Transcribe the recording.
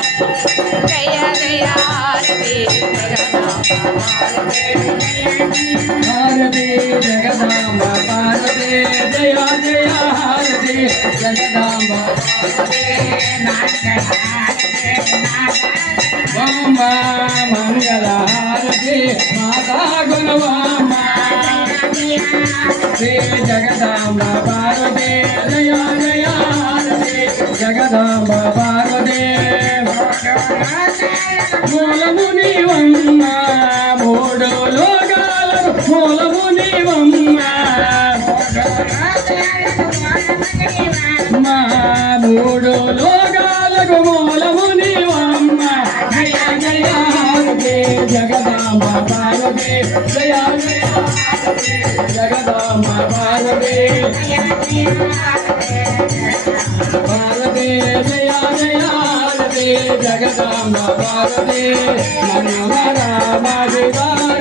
जय जय आरती भारती जगदांब भारती जय जय भारती जगदांब वामा मंगल हारती माता गुणवामा श्री जगदांब भारती जय जय भारती जगदांब भारती మూలముని వమ్మ మూడు లోకాలకు మూలముని వమ్మ మా మూడు లోకాలకు మూలముని వమ్మ జయ జయ హారతి జగదాంబ పార్వతి జయ జయ జగదాంబ పార్వతి పార్వతి జయ జయ జగదాంబ పార్వతి నమ రామ శివాయ